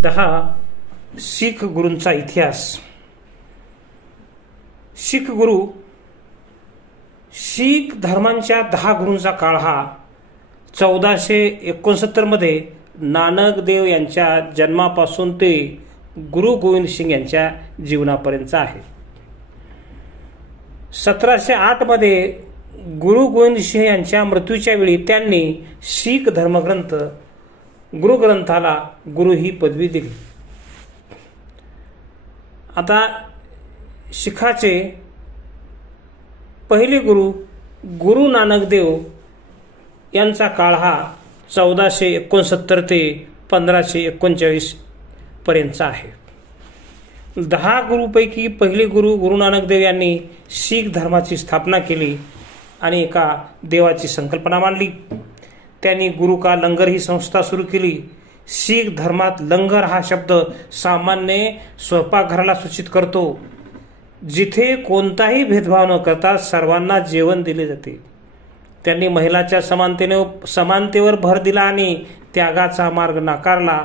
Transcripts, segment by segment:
10 शीख गुरूंचा इतिहास. शीख गुरु, शीख धर्मांच्या 10 गुरूंचा काळ हा 1469 मध्ये नानक देव यांच्या जन्मापासून ते गुरु गोविंद सिंग यांच्या जीवनापर्यंत आहे. 1708 मध्ये गुरु गोविंद सिंह यांच्या मृत्यूच्या वेळी त्यांनी शीख धर्मग्रंथ गुरु ग्रंथाला गुरु ही पदवी दिली. आता शिखाचे पहिले गुरु गुरु नानक देव यांचा काळ हा 1469 ते 1539 पर्यंतचा आहे. 10 गुरुपैकी पहिले गुरु गुरु नानक देव यांनी शीख धर्माची स्थापना केली आणि एका देवाची संकल्पना मांडली. त्यांनी गुरु का लंगर ही संस्था सुरू केली. शीख धर्मात लंगर हा शब्द सामान्य स्वयंपाकघराला सूचित करतो, जिथे कोणताही भेदभाव न करता सर्वांना जेवण दिले जाते. त्यांनी महिलाच्या समानतेवर भर दिला आणि त्यागाचा मार्ग नाकारला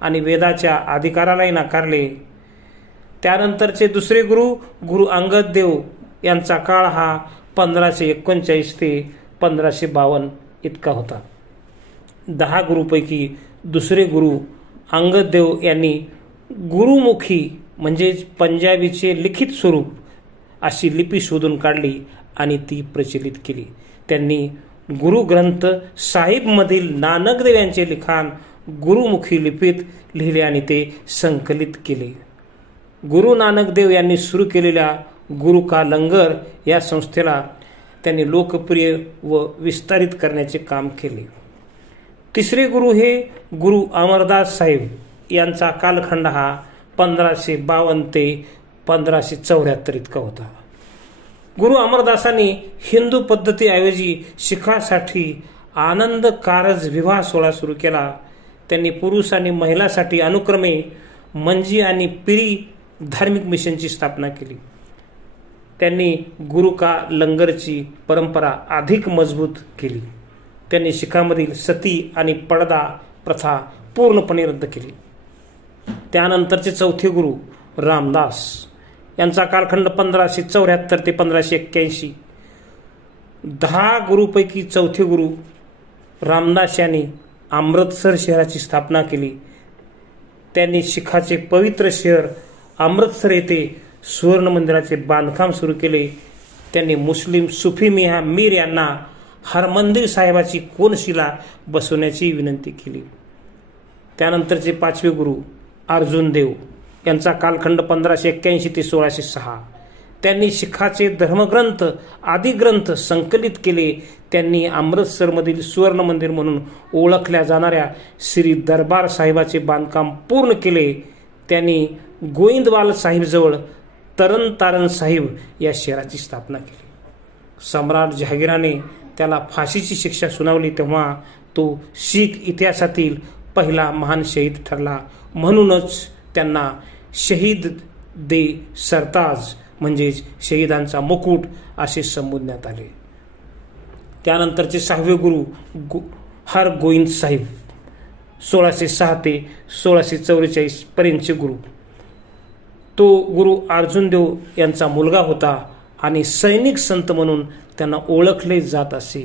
आणि वेदाच्या अधिकारालाही नाकारले. त्यानंतरचे दुसरे गुरु गुरु अंगद देव यांचा काळ हा 1539 ते 1552 इतका होता. 10 गुरुपैकी दुसरे गुरु अंगद देव यांनी गुरुमुखी म्हणजेच पंजाबीचे लिखित स्वरूप अशी लिपी शोधून काढली आणि ती प्रचलित केली. त्यांनी गुरु ग्रंथ साहिबमधील नानकदेव यांचे लिखाण गुरुमुखी लिपीत लिहिले आणि ते संकलित केले. गुरु नानक देव यांनी सुरू केलेल्या गुरु का लंगर या संस्थेला त्यांनी लोकप्रिय व विस्तारित करण्याचे काम केले. तिसरे गुरु हे गुरु अमरदास साहेब यांचा कालखंड हा 1552 ते 1574 इतका होता. गुरु अमरदासांनी हिंदू पद्धतीऐवजी शिखांसाठी आनंद कारज विवाह सोहळा सुरू केला. त्यांनी पुरुष आणि महिलांसाठी अनुक्रमे मंजी आणि पिरी धार्मिक मिशनची स्थापना केली. त्यांनी गुरु का लंगरची परंपरा अधिक मजबूत केली. त्यांनी शिखांमधील सती आणि पडदा प्रथा पूर्णपणे रद्द केली. त्यानंतरचे चौथे गुरु रामदास यांचा कालखंड 1574 ते 1581. 10 गुरुपैकी चौथे गुरु रामदास यांनी अमृतसर शहराची स्थापना केली. त्यांनी शिखाचे पवित्र शहर अमृतसर येथे सुवर्ण मंदिराचे बांधकाम सुरू केले. त्यांनी मुस्लिम सुफी मिया मीर यांना हरमंदिर साहेबाची कोनशिला बसवण्याची विनंती केली. त्यानंतरचे 5वे गुरु अर्जुन देव यांचा कालखंड 1581 ते 1606. त्यांनी शिखाचे धर्मग्रंथ आदिग्रंथ संकलित केले. त्यांनी अमृतसरमधील सुवर्ण मंदिर म्हणून ओळखल्या जाणाऱ्या श्री दरबार साहिबाचे बांधकाम पूर्ण केले. त्यांनी गोविंदवाल साहिबजवळ तरन तारण साहिब या शहराची स्थापना केली. सम्राट जहागीराने त्याला फाशीची शिक्षा सुनावली तेव्हा तो शीख इतिहासातील पहिला महान शहीद ठरला. म्हणूनच त्यांना शहीद दे सरताज म्हणजेच शहीदांचा मुकुट असे संबोधण्यात आले. त्यानंतरचे 6वे गुरु हर गोविंद साहिब 1606 ते 1644 पर्यंतचे गुरु. तो गुरु अर्जुन देव यांचा मुलगा होता आणि सैनिक संत म्हणून त्यांना ओळखले जात असे.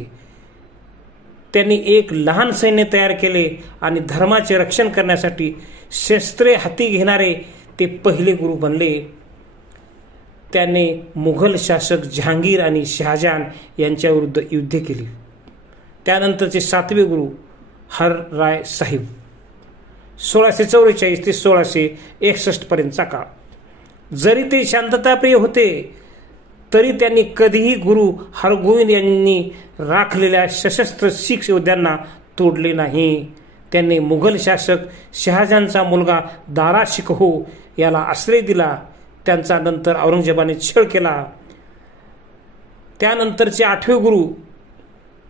त्यांनी एक लहान सैन्य तयार केले आणि धर्माचे रक्षण करण्यासाठी शस्त्रे हाती घेणारे ते पहिले गुरु बनले. त्याने मुघल शासक जहांगीर आणि शहाजहान यांच्याविरुद्ध युद्ध केली. त्यानंतरचे 7वे गुरु हर राय साहिब 1644 ते 1661 पर्यंतचा काळ. जरी ते शांतताप्रिय होते तरी त्यांनी कधीही गुरु हरगोविंद यांनी राखलेल्या सशस्त्र शीख योद्ध्यांना तोडले नाही. त्यांनी मुघल शासक शहाजहानचा मुलगा दारा शिकोह याला आश्रय दिला. त्यांचा नंतर औरंगजेबाने छळ केला. त्यानंतरचे 8वे गुरु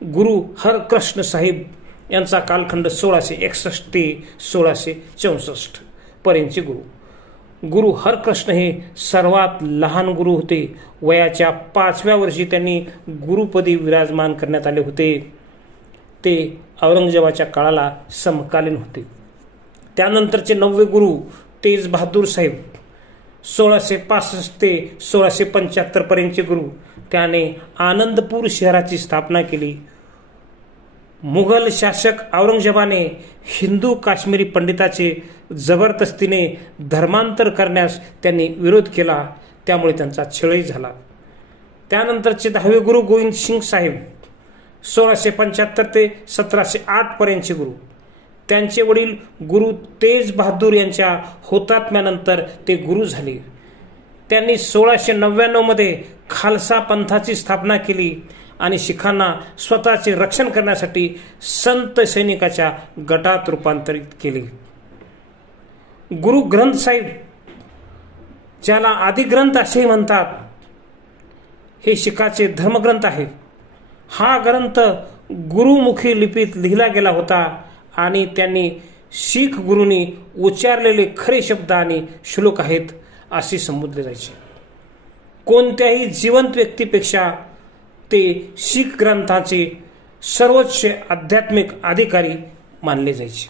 गुरु हरकृष्ण साहिब यांचा कालखंड 1661 ते 1664 पर्यंतचे गुरु. गुरु हरकृष्ण हे सर्वात लहान गुरु होते. वयाच्या 5व्या वर्षी त्यांनी गुरुपदी विराजमान करण्यात आले होते. ते औरंगजेबाच्या काळाला समकालीन होते. त्यानंतरचे 9वे गुरु तेज बहादूर साहेब 1665 ते 1675 पर्यंतचे गुरु, त्याने आनंदपूर शहराची स्थापना केली. मुघल शासक औरंगजेबाने हिंदू काश्मीरी पंडिताचे जबरदस्तीने धर्मांतर करण्यास त्यांनी विरोध केला, त्यामुळे त्यांचा छळही झाला. त्यानंतरचे 10वे गुरु गोविंद सिंग साहेब 1675 ते 1708 पर्यंतचे गुरु, त्यांचे वडील गुरु तेज बहादूर यांच्या हुतात्म्यानंतर ते गुरु झाले. त्यांनी 1699 मध्ये खालसा पंथाची स्थापना केली आणि शिखांना स्वतःचे रक्षण करण्यासाठी संत सैनिकाच्या गटात रूपांतरित केले. गुरु ग्रंथ साहिब, ज्याला आदिग्रंथ असेही म्हणतात, हे शिखाचे धर्मग्रंथ आहे. हा ग्रंथ गुरुमुखी लिपीत लिहिला गेला होता आणि त्यांनी शीख गुरूंनी उच्चारलेले खरे शब्द आणि श्लोक आहेत असे संबोधले जायचे. कोणत्याही जिवंत व्यक्तीपेक्षा ते शीख ग्रंथाचे सर्वोच्च आध्यात्मिक अधिकारी मानले जायचे.